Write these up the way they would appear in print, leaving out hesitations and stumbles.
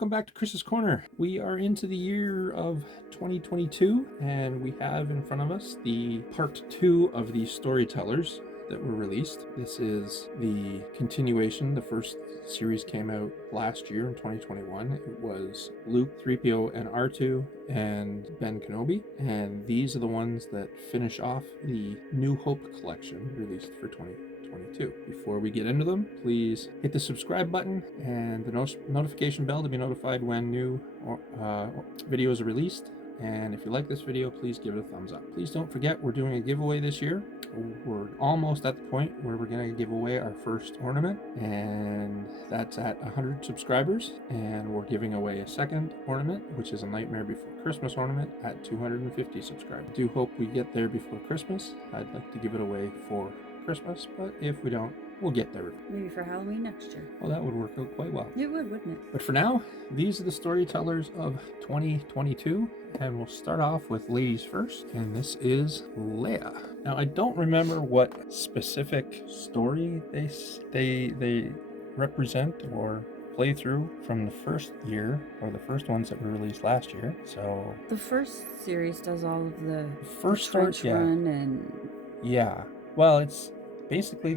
welcome back to Chris's Corner. We are into the year of 2022, and we have in front of us the part 2 of the Storytellers that were released. This is the continuation. The first series came out last year in 2021. It was Luke, C-3PO and R2 and Ben Kenobi, and these are the ones that finish off the New Hope collection released for 2022. Before we get into them, please hit the subscribe button and the notification bell to be notified when new videos are released. And if you like this video, please give it a thumbs up. Please don't forget we're doing a giveaway this year. We're almost at the point where we're going to give away our first ornament, and that's at 100 subscribers. And we're giving away a second ornament, which is a Nightmare Before Christmas ornament, at 250 subscribers. I do hope we get there before Christmas. I'd like to give it away for Christmas, but if we don't, we'll get there. Maybe for Halloween next year. Well, that would work out quite well. It would, wouldn't it? But for now, these are the Storytellers of 2022, and we'll start off with ladies first, and this is Leia. Now, I don't remember what specific story they represent or play through from the first year, or the first ones that were released last year. So the first series does all of the first story, run and well, it's basically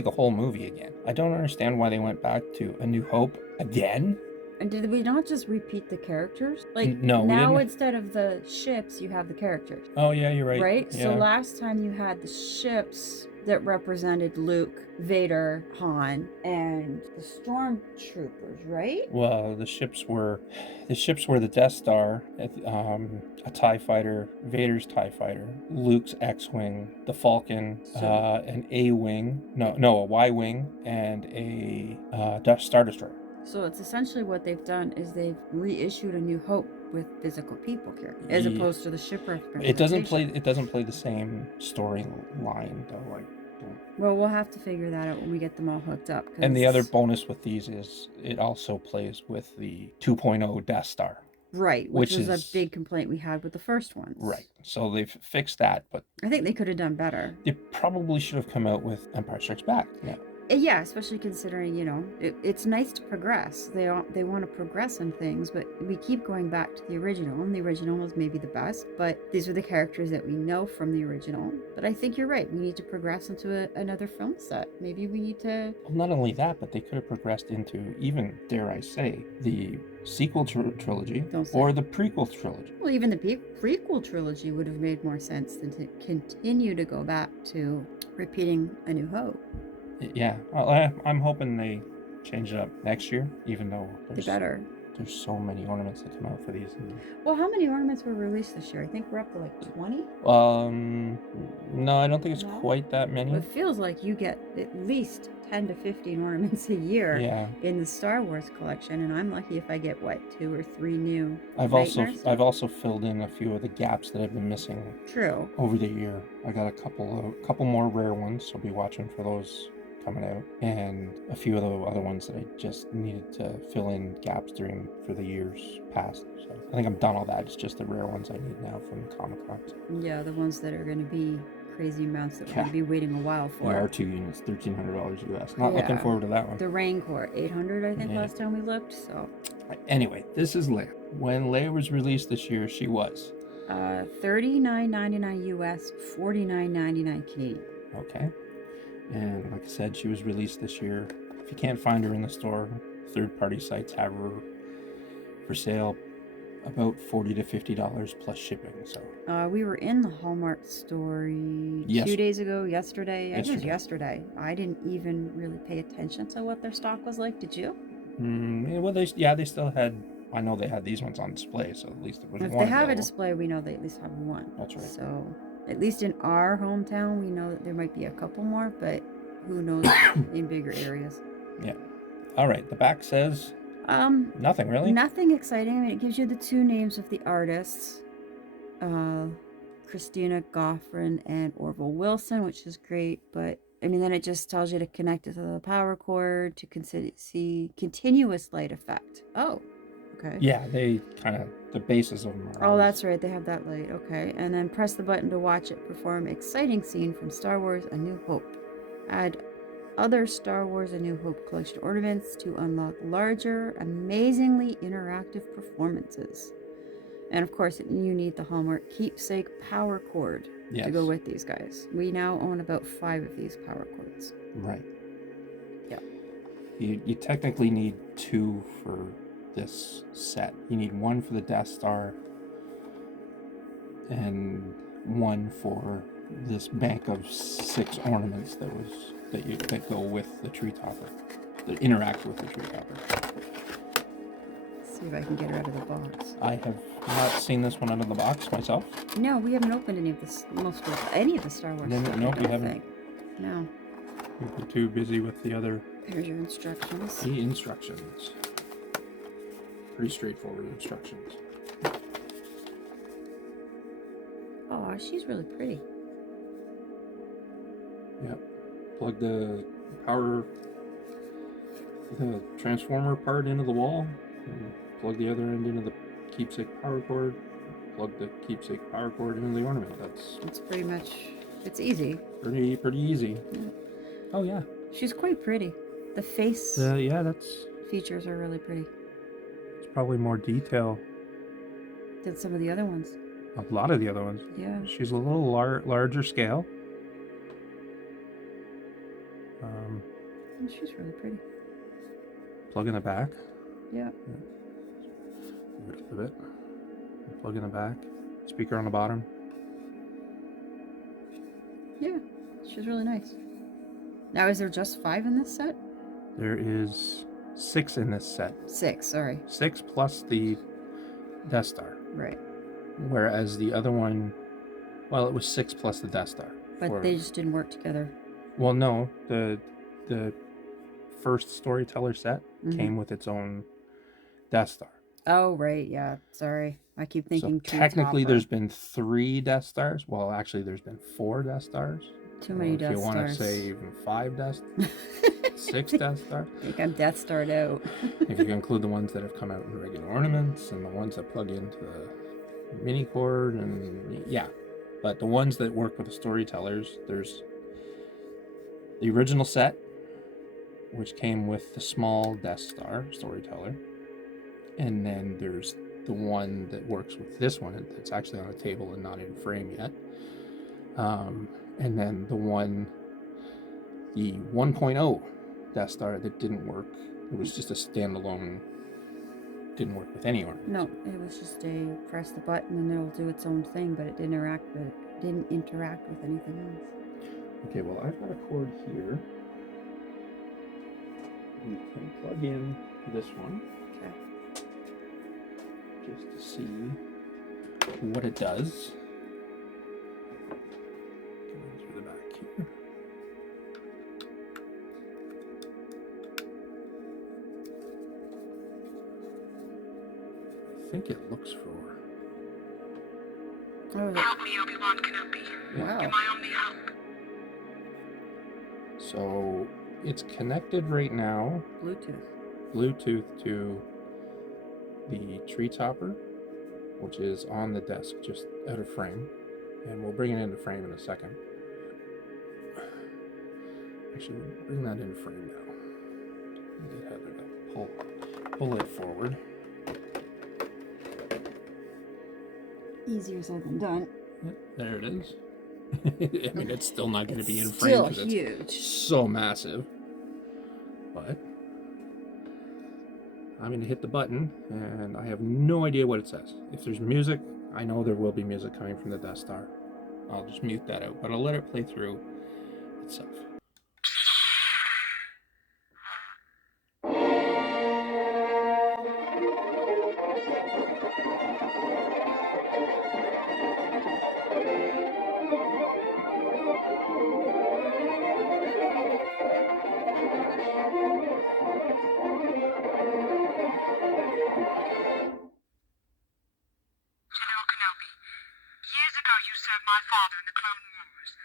the whole movie again. I don't understand why they went back to A New Hope again. And did we not just repeat the characters? Like, no, now instead of the ships, you have the characters. Oh, yeah, you're right. Right? Yeah. So last time you had the ships that represented Luke, Vader, Han, and the stormtroopers, right? Well, the ships were the Death Star, a TIE fighter, Vader's TIE fighter, Luke's X-wing, the Falcon, an A-wing, a Y-wing, and a Star Destroyer. So it's essentially what they've done is they've reissued A New Hope with physical people characters, as opposed to the ship representation. It doesn't play the same storyline though. Well, we'll have to figure that out when we get them all hooked up. And the other bonus with these is it also plays with the 2.0 Death Star. Right, which was a big complaint we had with the first ones. Right, so they've fixed that, but I think they could have done better. They probably should have come out with Empire Strikes Back. Yeah, especially considering, it's nice to progress. They want to progress in things, but we keep going back to the original, and the original was maybe the best, but these are the characters that we know from the original. But I think you're right. We need to progress into another film set. Maybe we need to... Well, not only that, but they could have progressed into, even, dare I say, the sequel trilogy or the prequel trilogy. Well, even the prequel trilogy would have made more sense than to continue to go back to repeating A New Hope. Yeah, well, I'm hoping they change it up next year, even though there's so many ornaments that come out for these. Well, how many ornaments were released this year? I think we're up to like 20? No, I don't think it's quite that many. Well, it feels like you get at least 10 to 15 ornaments a year in the Star Wars collection, and I'm lucky if I get 2 or 3 new. I've also filled in a few of the gaps that I've been missing. True. Over the year, I got a couple more rare ones, so I'll be watching for those coming out, and a few of the other ones that I just needed to fill in gaps for the years past. So I think I'm done all that. It's just the rare ones I need now from the Comic-Con. Yeah, the ones that are going to be crazy amounts that we're going to be waiting a while for. The R2 units, $1,300 US. Not looking forward to that one. The Rancor, $800 I think last time we looked. So anyway, this is Leia. When Leia was released this year, she was $39.99 US, $49.99 Canadian. Okay. And like I said, she was released this year. If you can't find her in the store, third-party sites have her for sale about $40 to $50 plus shipping. So we were in the Hallmark store 2 days ago, yesterday. I think it was yesterday. I didn't even really pay attention to what their stock was like. Did you? Well, they still had. I know they had these ones on display, so at least there was one. If they have a display, we know they at least have one. That's right. So at least in our hometown, we know that there might be a couple more, but who knows in bigger areas. Yeah. All right. The back says nothing really. Nothing exciting. I mean, it gives you the 2 names of the artists, Christina Goffrin and Orville Wilson, which is great. But I mean, then it just tells you to connect it to the power cord to see continuous light effect. Oh. Okay. Yeah, they kind of, the bases of them are... Oh, that's right. They have that light. Okay. And then press the button to watch it perform exciting scene from Star Wars A New Hope. Add other Star Wars A New Hope collection ornaments to unlock larger, amazingly interactive performances. And of course, you need the Hallmark Keepsake power cord to go with these guys. We now own about 5 of these power cords. Right. Yeah. You technically need 2 for this set. You need 1 for the Death Star and 1 for this bank of 6 ornaments that go with the tree topper, that interact with the tree topper. See if I can get her out of the box. I have not seen this one out of the box myself. No, we haven't opened any of this. Any of the Star Wars. Nope, you haven't. No. You've been too busy with the other. Here's your instructions. The instructions. Pretty straightforward instructions. Oh, she's really pretty. Yep. Plug the transformer part into the wall, and plug the other end into the keepsake power cord. Plug the keepsake power cord into the ornament. It's pretty much. It's easy. Pretty easy. Yeah. Oh yeah. She's quite pretty. The face. Features are really pretty. It's probably more detail than some of the other ones. A lot of the other ones. Yeah. She's a little larger scale. She's really pretty. Plug in the back. Yeah. Move it up a bit. Plug in the back. Speaker on the bottom. Yeah. She's really nice. Now, is there just 5 in this set? There is 6 in this set. 6, sorry. 6 plus the Death Star. Right. Whereas the other one, well, it was 6 plus the Death Star. But they just didn't work together. Well, no. The first Storyteller set came with its own Death Star. Oh, right. Yeah. Sorry. I keep thinking so technically there's been 3 Death Stars. Well, actually, there's been 4 Death Stars. Too many Death Stars. If you want to say even 5 Death Stars. 6 Death Stars. I think I'm Death Starred out. If you include the ones that have come out in regular ornaments and the ones that plug into the mini cord, and yeah. But the ones that work with the Storytellers, there's the original set, which came with the small Death Star Storyteller. And then there's the one that works with this one. It's actually on a table and not in frame yet. And then the 1.0 Death Star that didn't work. It was just a standalone, didn't work with any ornament. No, it was just a press the button and it'll do its own thing, but it didn't interact with anything else. Okay, well, I've got a cord here. We can plug in this one. Okay. Just to see what it does. Going through the back here. I think it looks for... Help me, Obi-Wan Kenobi. Wow. You're my only hope. So it's connected right now. Bluetooth to the tree topper, which is on the desk just out of frame. And we'll bring it into frame in a second. Actually, we'll bring that into frame now. Get Heather to pull it forward. Easier said than done. Yep, there it is. I mean, it's still not going to be in frame. Still huge. It's so massive. But I'm going to hit the button, and I have no idea what it says. If there's music, I know there will be music coming from the Death Star. I'll just mute that out, but I'll let it play through itself. My father in the Clone Wars.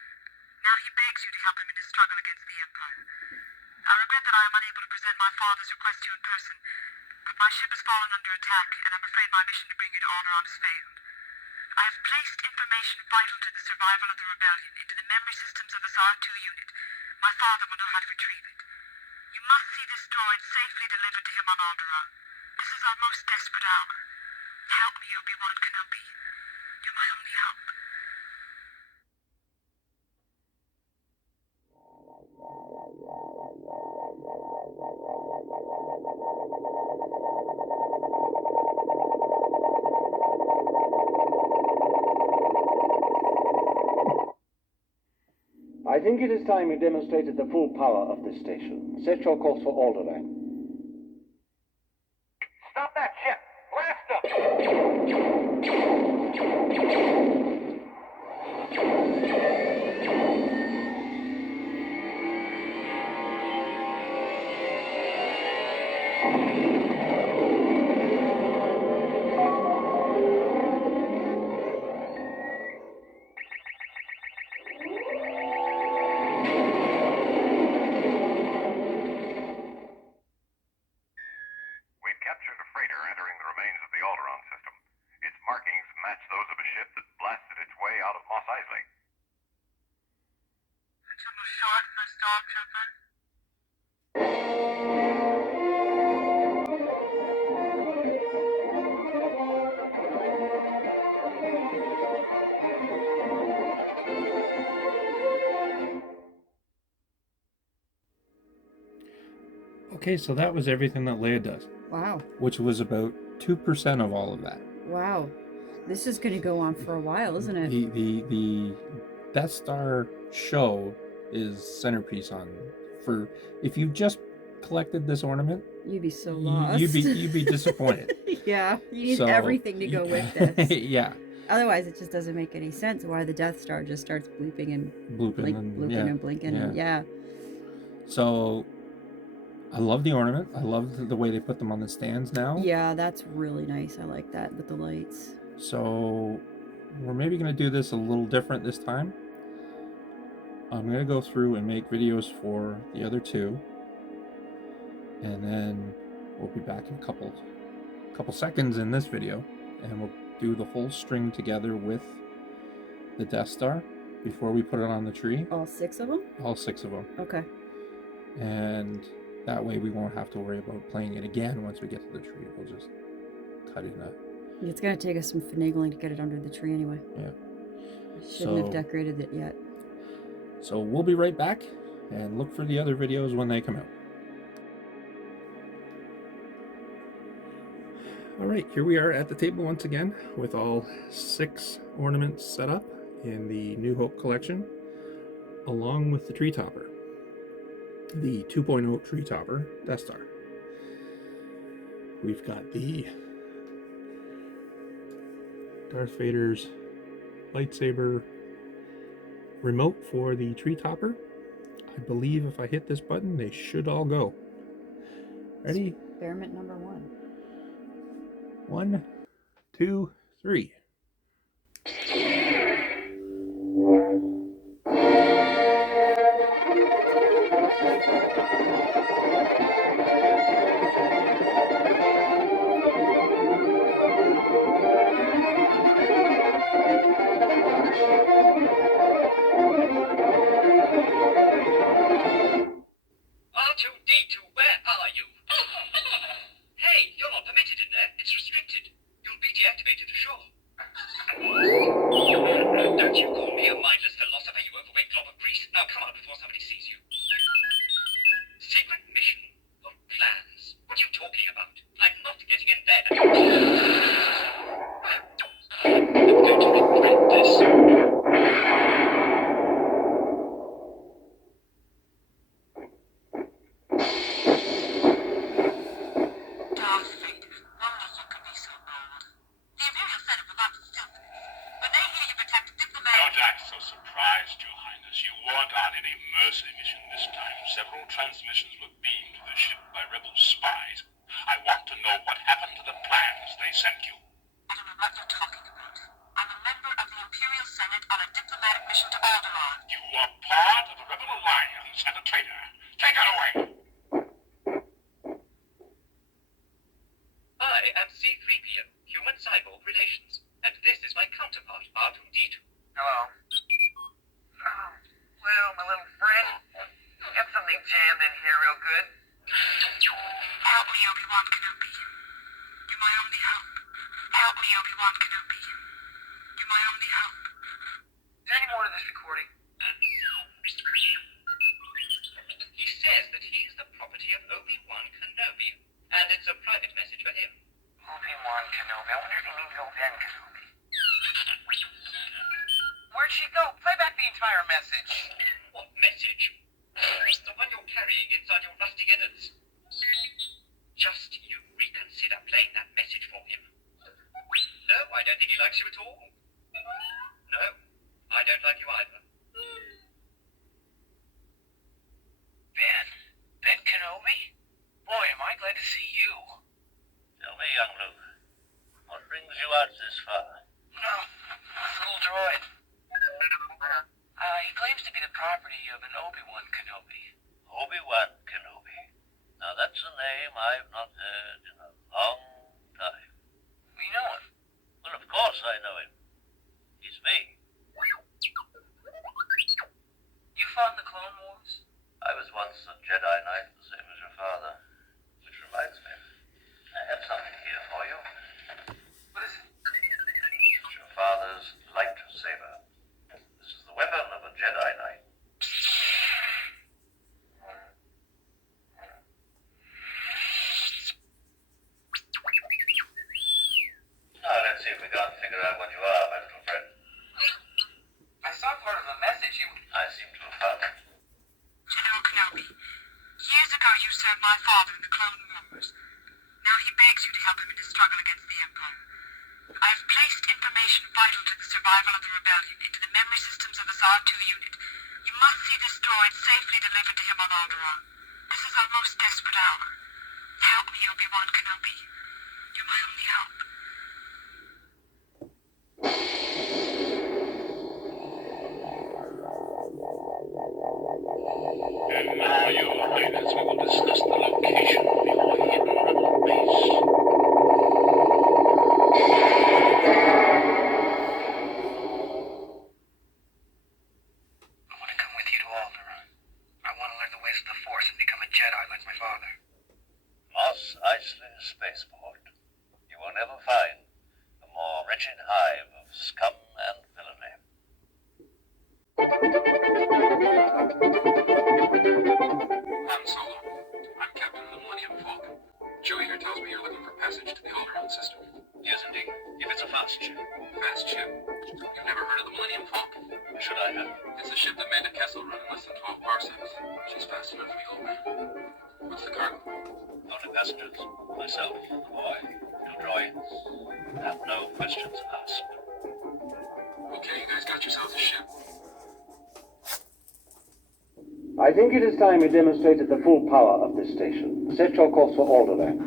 Now he begs you to help him in his struggle against the Empire. I regret that I am unable to present my father's request to you in person, but my ship has fallen under attack, and I'm afraid my mission to bring you to Alderaan has failed. I have placed information vital to the survival of the rebellion into the memory systems of this R2 unit, My father will know how to retrieve it. You must see this droid safely delivered to him on Alderaan. This is our most desperate hour. Help me, Obi-Wan Kenobi. You're my only hope. I think it is time we demonstrated the full power of this station. Set your course for Alderaan. Stop that ship! Blast them! We've captured a freighter entering the remains of the Alderaan system. Its markings match those of a ship that blasted its way out of Mos Eisley. Triple short for a stormtrooper. Okay, so that was everything that Leia does, Wow. which was about 2% of all of that. Wow. This is going to go on for a while, isn't it? The Death Star show is centerpiece on for if you just collected this ornament, You'd be so lost. you'd be disappointed. Yeah, you need So, everything to go with this. Yeah, Otherwise, it just doesn't make any sense why the Death Star just starts bleeping and blooping and blinking and yeah. So I love the ornament. I love the way they put them on the stands now. Yeah, that's really nice. I like that with the lights. So we're maybe going to do this a little different this time. I'm going to go through and make videos for the other two. And then we'll be back in a couple seconds in this video. And we'll do the whole string together with the Death Star before we put it on the tree. All 6 of them? All 6 of them. Okay. And that way we won't have to worry about playing it again once we get to the tree. We'll just cut it up. It's going to take us some finagling to get it under the tree anyway. Yeah. Shouldn't have decorated it yet. So we'll be right back and look for the other videos when they come out. All right, here we are at the table once again with all 6 ornaments set up in the New Hope collection, along with the tree topper, the 2.0 tree topper Death Star. We've got the Darth Vader's lightsaber remote for the tree topper. I believe if I hit this button, they should all go. Ready? Experiment number 1. 1, 2, 3. R2-D2, where are you? Hey, you're not permitted in there. It's restricted. You'll be deactivated for sure. Don't you call me a mindless philosopher, you overweight glob of grease. Now come out before somebody sees you. Secret mission? What plans? What are you talking about? I'm not getting in there. I'm going to regret this. Darth Vader, only you can be so bold. The Imperial Senate will not still when they hear you protect diplomatic... Don't act so surprised, Your Highness. You weren't on any mercy mission this time. Several transmissions were beamed to the ship by rebel spies. I want to know what happened to the plans they sent you. I don't know what you're talking about. I'm a member of the Imperial Senate on a diplomatic mission to Alderaan. You are part of the rebel alliance and a traitor. Take it away! I am C-3PO, Human Cyborg Relations, and this is my counterpart, R2-D2. Hello. Oh, well, my little friend, Obi-Wan Kenobi. You're my only hope. Help me, Obi-Wan Kenobi. You're my only hope. Is there any more to this recording? He says that he's the property of Obi-Wan Kenobi, and it's a private message for him. Obi-Wan Kenobi. I wonder if he means Obi-Wan Kenobi. Where'd she go? Play back the entire message. What message? The one you're carrying inside your rusty innards. Just you reconsider playing that message for him. No, I don't think he likes you at all. No, I don't like you either. Ben Kenobi? Boy, am I glad to see you. Tell me, young Luke, what brings you out this far? Well, this little droid. He claims to be the property of an Obi-Wan Kenobi. Obi-Wan Kenobi. Now that's a name I've not heard in a long time. You know him? Well, of course I know him. He's me. You fought in the Clone Wars? I was once a Jedi Knight, the same as your father. Which reminds me, I have something here for you. What is it? It's your father's lightsaber. This is the weapon of a Jedi Knight. Now let's see if we can't figure out what you are, my little friend. I saw part of the message you... I seem to have found it. General Kenobi, years ago you served my father in the Clone Wars. Now he begs you to help him in his struggle against the Empire. I have placed information vital to the survival of the rebellion into the memory systems of this R2 unit. You must see this droid safely delivered to him on Alderaan. This is our most desperate hour. Help me, Obi-Wan Kenobi. You're my only hope. And now, Your Highness, we will discuss the location of your hidden rebel base. I want to come with you to Alderaan. I want to learn the ways of the Force and become a Jedi like my father. Mos Eisley Spaceport. You will never find a more wretched hive of scum and villainy. I'm Solo. I'm captain of the Millennium Falcon. Joey here tells me you're looking for passage to the Alderaan system. Yes, indeed. If it's a fast ship. Fast ship. You've never heard of the Millennium Falcon? Should I have? It's a ship that made a Kessel run in less than 12 parsecs. She's fast enough for me, old man. What's the cargo? Only passengers. Myself, the boy, 2 droids, and no questions asked. Okay, you guys got yourselves a ship. I think it is time we demonstrated the full power of this station. Set your course for Alderaan.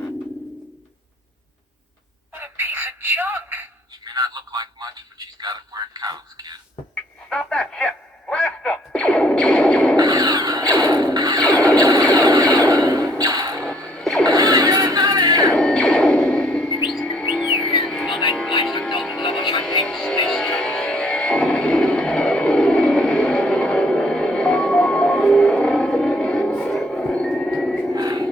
What a piece of junk! She may not look like much, but she's got it where it counts, kid. Stop that ship! Blast them!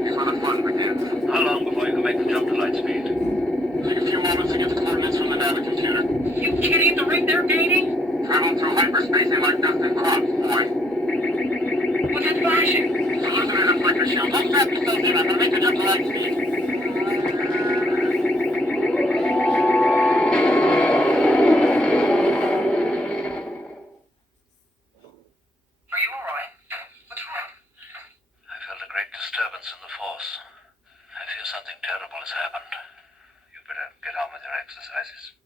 Before the fun begins. How long before you can make the jump to light speed? Take a few moments to get the coordinates from the navigation computer. You kidding? The rate they're gaining? Travel through hyperspace in like dust and crops, boy. What's it flashing? Hallucinate and flicker shield. How fast is that in? I'm gonna make a jump to light speed. Are you alright? What's wrong? I felt a great disturbance in the Force. I fear something terrible has happened. You better get on with your exercises.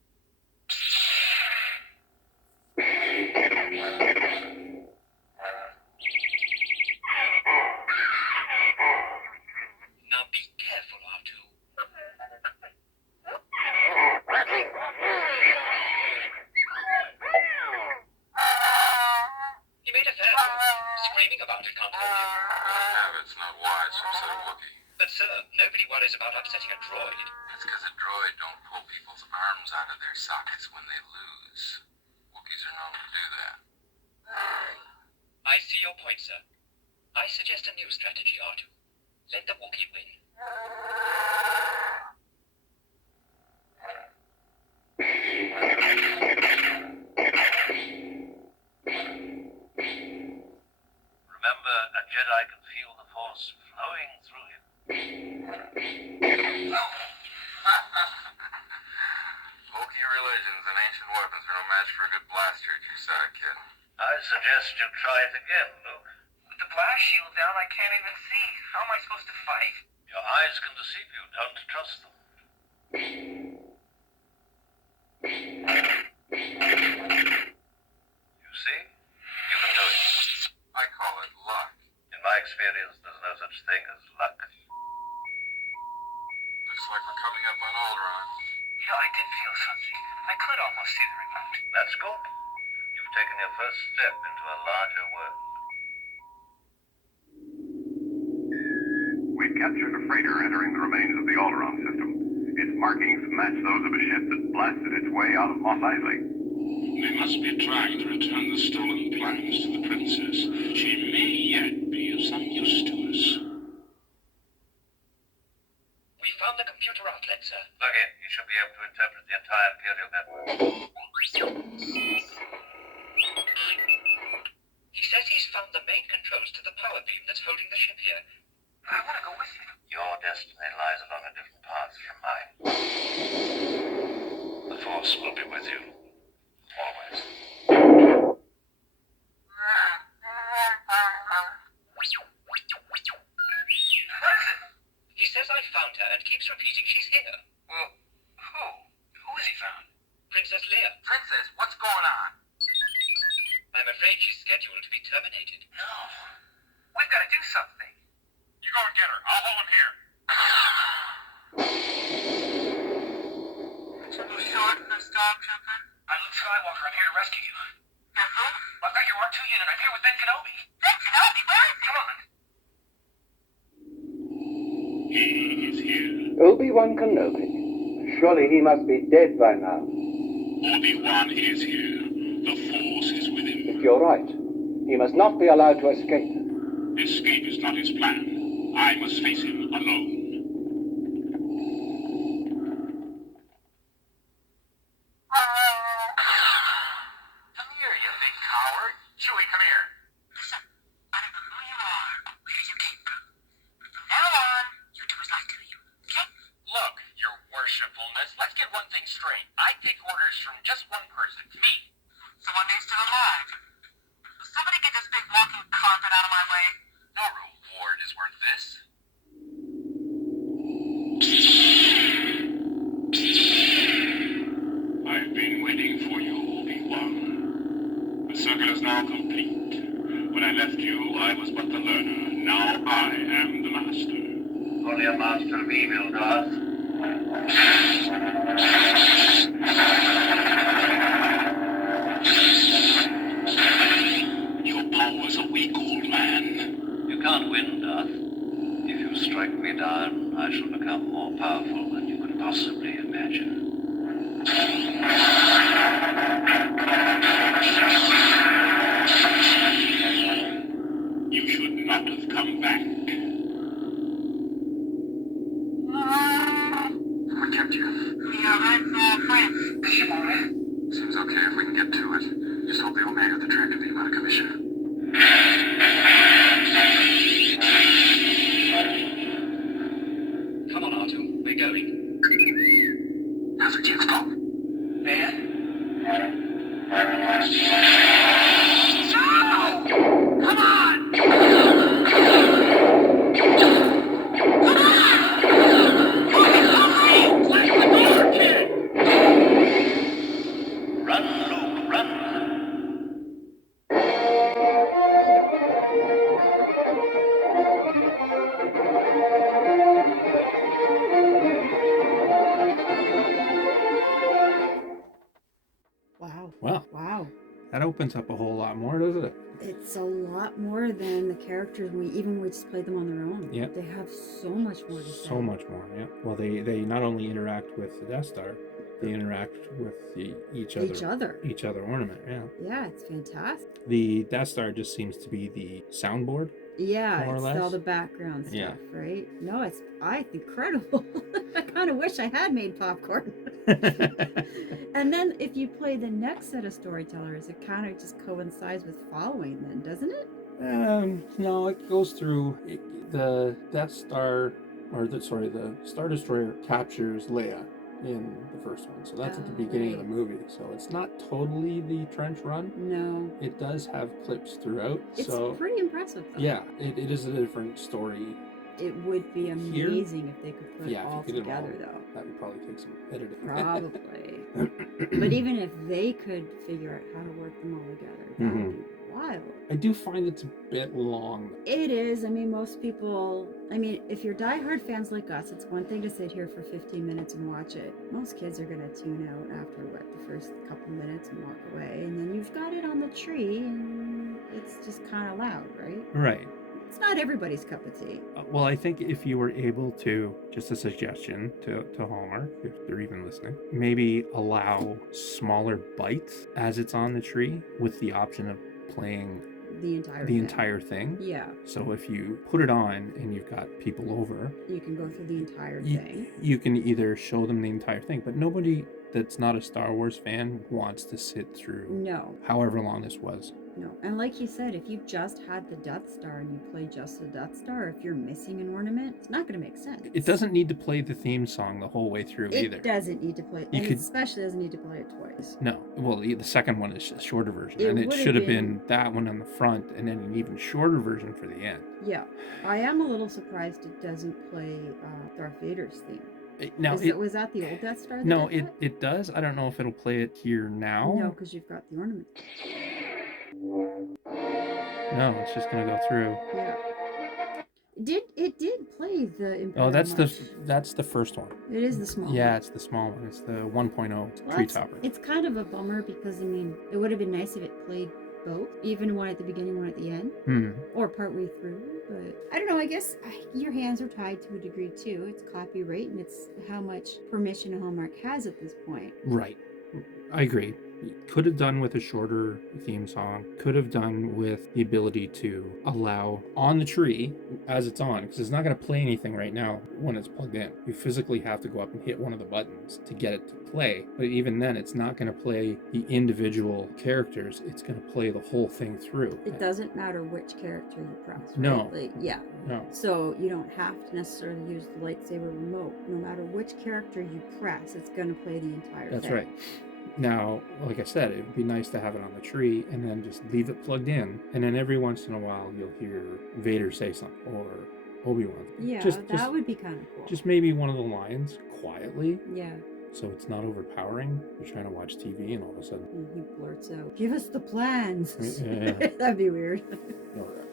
Now be careful, R2. He made a fair point. Screaming about it can't help him. Habit's not wise, so said a Wookiee. But sir, nobody worries about upsetting a droid. It's because a droid don't pull people's arms out of their sockets when they lose. Wookiees are known to do that. I see your point, sir. I suggest a new strategy, R2. Let the Wookiee win. Remember, a Jedi can feel the Force flowing through him. Wookiee religions and ancient weapons are no match for a good blaster at your side, kid. I suggest you try it again, Luke. With the blast shield down, I can't even see. How am I supposed to fight? Your eyes can deceive you. Don't trust them. You see? You can do it. I call it luck. In my experience, there's no such thing as luck. Looks like we're coming up on Alderaan. You know, I did feel something. I could almost see the remote. That's good. You've taken your first step into a larger world. We've captured a freighter entering the remains of the Alderaan system. Its markings match those of a ship that blasted its way out of Mos Eisley. They must be trying to return the stolen plans to the princess. She may yet be of some use to us. We found the computer outlet, sir. Plug in. You should be able to interpret the entire Imperial network. He says he's found the main controls to the power beam that's holding the ship here. I want to go with you. Your destiny lies along a different path from mine. The Force will be with you. Always. What is it? He says I found her and keeps repeating she's here. Well, who? Who has he found? Princess Leia. Princess, what's going on? I'm afraid she's scheduled to be terminated. No. We've got to do something. You go and get her. I'll hold him here. Short for Stormtrooper. I'm Luke Skywalker. I'm here to rescue you. You're who? I've got your R2 unit. I'm here with Ben Kenobi. Ben Kenobi, where is he? Come on. He is here. Obi-Wan Kenobi. Surely he must be dead by now. Obi-Wan is here. The Force is with him. If you're right, he must not be allowed to escape. Escape is not his plan. I must face him alone. Come here, you big coward. Chewie, come here. Listen, I don't know who you are or where you came from. But from now on, you do as I tell you, okay? Look, your worshipfulness, let's get one thing straight. I take orders from just one person, me. So one day still alive. Will somebody get this big walking carpet out of my way? No reward is worth this. I've been waiting for you, Obi-Wan. The circle is now complete. When I left you, I was but the learner. Now I am the master. Only a master of evil, Darth. Your powers are weak, old man. You can't win, Darth. If you strike me down, I shall become more powerful than you could possibly imagine. You should not have come back. What kept you? We are rightful friends. Is she all right? Seems okay if we can get to it. Just hope they won't hang up the track to be out of commission. Come on, R2. We're going. Now's our chance, Paul. Ben? Come on! Run, Luke, run! Wow. Well, Wow. that opens up a whole lot more, doesn't it? It's a lot more than the characters we just played them on their own. Yep. They have so much more to say. So much more, yeah. Well, they not only interact with the Death Star, they interact with each other ornament, yeah. Yeah, it's fantastic. The Death Star just seems to be the soundboard. Yeah, More or it's less. all the background stuff, Yeah. right? No, it's incredible. I kind of wish I had made popcorn. And then if you play the next set of storytellers, it kind of just coincides with following then, doesn't it? No, it goes through the Death Star, the Star Destroyer captures Leia in the first one. So that's at the beginning of the movie. So it's not totally the trench run. No. It does have clips throughout. It's so pretty impressive, though. Yeah, it is a different story. It would be amazing if they could put it all if you did together, it all, though. That would probably take some editing. Probably. But even if they could figure out how to work them all together, that would be wild. I do find it's a bit long. It is. I mean, most people, if you're diehard fans like us, it's one thing to sit here for 15 minutes and watch it. Most kids are going to tune out after, the first couple minutes and walk away. And then you've got it on the tree, and it's just kind of loud, right? Right. It's not everybody's cup of tea. Well, I think if you were able to, just a suggestion to Hallmark, if they're even listening, maybe allow smaller bites as it's on the tree with the option of playing the entire thing. Yeah. So if you put it on and you've got people over, you can go through the entire thing. You can either show them the entire thing, but nobody that's not a Star Wars fan wants to sit through however long this was. No. And like you said, if you just had the Death Star and you play just the Death Star, if you're missing an ornament, it's not going to make sense. It doesn't need to play the theme song the whole way through either. It doesn't need to play it. Especially doesn't need to play it twice. No. Well, the second one is a shorter version. And it should have been that one on the front and then an even shorter version for the end. Yeah. I am a little surprised it doesn't play Darth Vader's theme. Now, was that the old Death Star? No, it does. I don't know if it'll play it here now. No, because you've got the ornament. No, it's just gonna go through. Yeah. It did play the Imperial that's March. the first one. It is the small one. Yeah, it's the small one. It's the 1.0 tree topper. It's kind of a bummer because it would have been nice if it played both, even one at the beginning, one at the end, or partway through. But I don't know. I guess your hands are tied to a degree too. It's copyright, and it's how much permission Hallmark has at this point. Right. I agree. Could have done with a shorter theme song. Could have done with the ability to allow on the tree as it's on, because it's not going to play anything right now when it's plugged in. You physically have to go up and hit one of the buttons to get it to play. But even then, it's not going to play the individual characters. It's going to play the whole thing through. It doesn't matter which character you press. Right? No. No. So you don't have to necessarily use the lightsaber remote. No matter which character you press, it's going to play the entire thing. That's right. Now, like I said, it would be nice to have it on the tree and then just leave it plugged in. And then every once in a while, you'll hear Vader say something or Obi-Wan. Yeah, that would be kind of cool. Just maybe one of the lines quietly. Yeah. So it's not overpowering. You're trying to watch TV and all of a sudden he blurts out, "Give us the plans." Yeah. That'd be weird.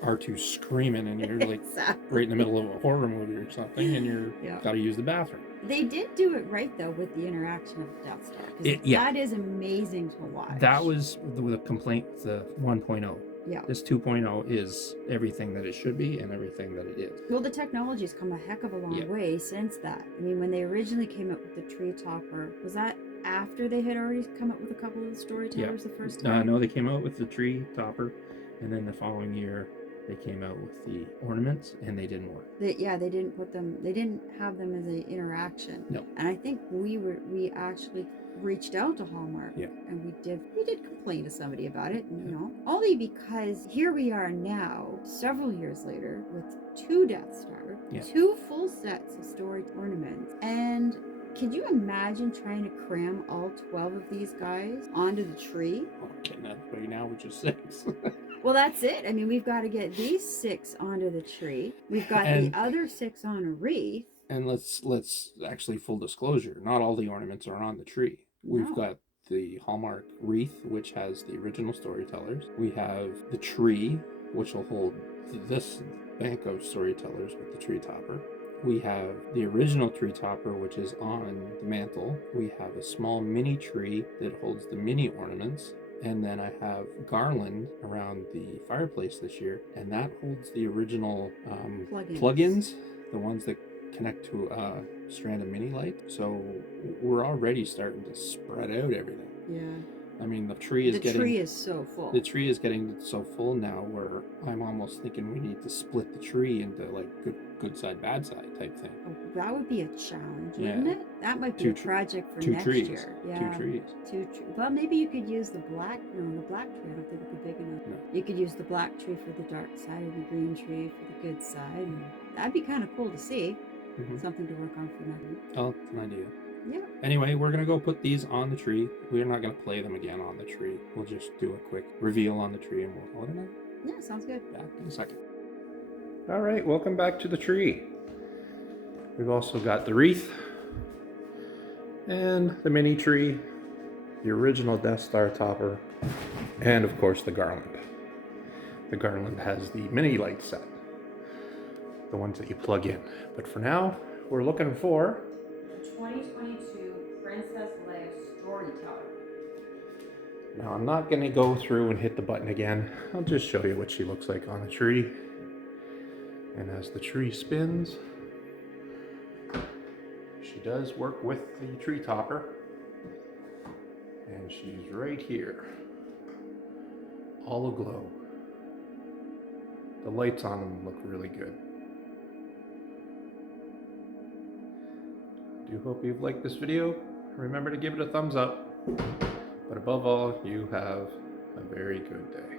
R2 screaming and you're like right in the middle of a horror movie or something and you're got to use the bathroom. They did do it right though with the interaction of the Death Star. That is amazing to watch. That was the complaint, the 1.0. Yeah. This 2.0 is everything that it should be and everything that it is. Well, the technology's come a heck of a long way since that. I mean, when they originally came up with the tree topper, was that after they had already come up with a couple of the storytellers the first time? No, they came out with the tree topper, and then the following year they came out with the ornaments, and they didn't work. They didn't put them. They didn't have them as an interaction. No. And I think we actually reached out to Hallmark, and we did complain to somebody about it, and, only because here we are now, several years later, with 2 Death Star, 2 full sets of story ornaments, and can you imagine trying to cram all 12 of these guys onto the tree? Oh, getting that way now with just 6. Well, that's it. I mean, we've got to get these 6 onto the tree. We've got the other 6 on a wreath. And let's actually, full disclosure, not all the ornaments are on the tree. We've got the Hallmark wreath, which has the original storytellers. We have the tree, which will hold this bank of storytellers with the tree topper. We have the original tree topper, which is on the mantle. We have a small mini tree that holds the mini ornaments. And then I have garland around the fireplace this year, and that holds the original plugins, the ones that connect to a strand of mini light. So we're already starting to spread out everything. Yeah. I mean, the tree is The tree is so full. The tree is getting so full now where I'm almost thinking we need to split the tree into like good side, bad side type thing. Oh, that would be a challenge, Yeah. wouldn't it? That might be a project for two next trees. year. Two trees. Well, maybe you could use the black. No, the black tree. I don't think would be big enough. No. You could use the black tree for the dark side and the green tree for the good side. And that'd be kind of cool to see. Mhm. Something to work on for next week. Oh, it's an idea. Yeah. Anyway, we're gonna go put these on the tree. We're not gonna play them again on the tree. We'll just do a quick reveal on the tree and we'll call it a night. Yeah, sounds good. Back in a second. All right, welcome back to the tree. We've also got the wreath and the mini tree, the original Death Star topper, and of course the garland. The garland has the mini light set, the ones that you plug in. But for now, we're looking for The 2022 Princess Leia Storyteller. Now I'm not going to go through and hit the button again. I'll just show you what she looks like on the tree. And as the tree spins, she does work with the tree topper. And she's right here, all aglow. The lights on them look really good. I do hope you've liked this video. Remember to give it a thumbs up. But above all, you have a very good day.